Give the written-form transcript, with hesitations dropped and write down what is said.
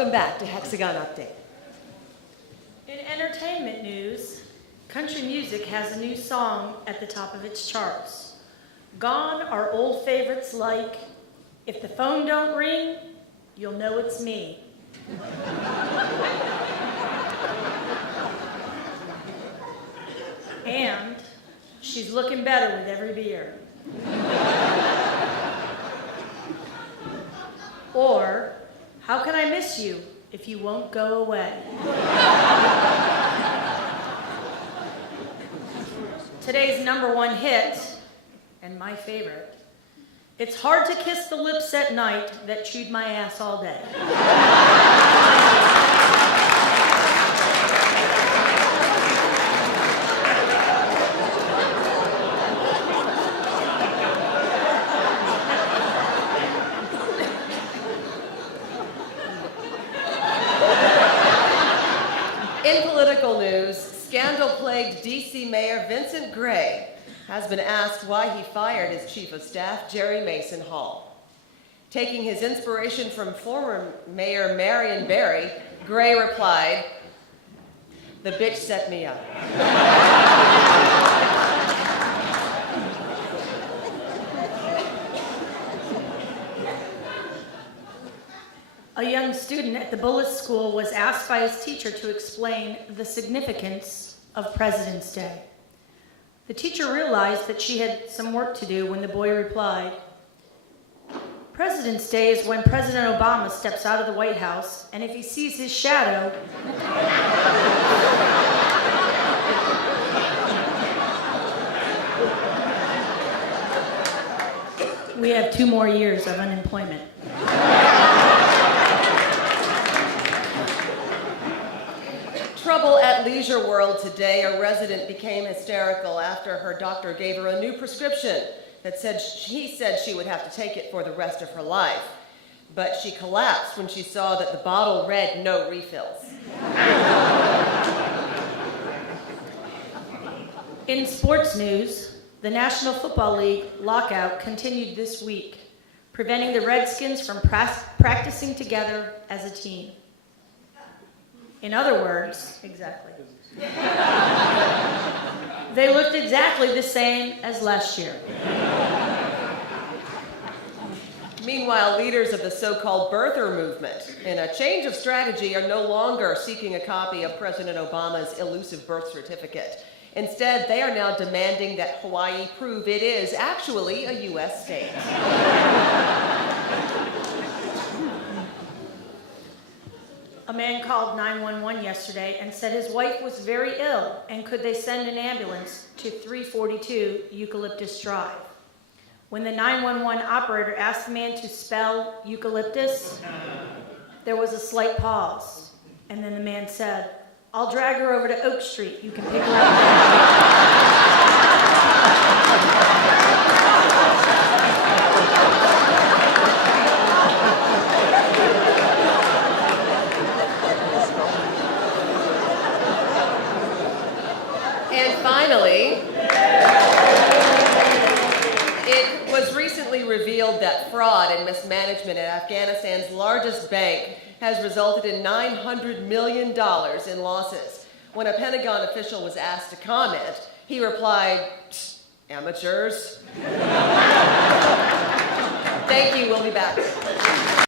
Welcome back to Hexagon Update. In entertainment news, country music has a new song at the top of its charts. Gone are old favorites like, "If the phone don't ring, you'll know it's me." And "She's looking better with every beer." Or, "How can I miss you if you won't go away?" Today's #1 hit, and my favorite, "It's hard to kiss the lips at night that chewed my ass all day." In political news, scandal-plagued D.C. Mayor Vincent Gray has been asked why he fired his chief of staff, Jerry Mason Hall. Taking his inspiration from former Mayor Marion Barry, Gray replied, "The bitch set me up." A young student at the Bullis School was asked by his teacher to explain the significance of President's Day. The teacher realized that she had some work to do when the boy replied, "President's Day is when President Obama steps out of the White House, and if he sees his shadow..." We have 2 more years of unemployment. Trouble at Leisure World today. A resident became hysterical after her doctor gave her a new prescription that said she would have to take it for the rest of her life. But she collapsed when she saw that the bottle read "no refills." In sports news, the National Football League lockout continued this week, preventing the Redskins from practicing together as a team. In other words, exactly. They looked exactly the same as last year. Meanwhile, leaders of the so-called birther movement, in a change of strategy, are no longer seeking a copy of President Obama's elusive birth certificate. Instead, they are now demanding that Hawaii prove it is actually a U.S. state. A man called 911 yesterday and said his wife was very ill and could they send an ambulance to 342 Eucalyptus Drive. When the 911 operator asked the man to spell eucalyptus, there was a slight pause, and then the man said, "I'll drag her over to Oak Street. You can pick her up And finally, it was recently revealed that fraud and mismanagement at Afghanistan's largest bank has resulted in $900 million in losses. When a Pentagon official was asked to comment, he replied, "Amateurs." Thank you, we'll be back.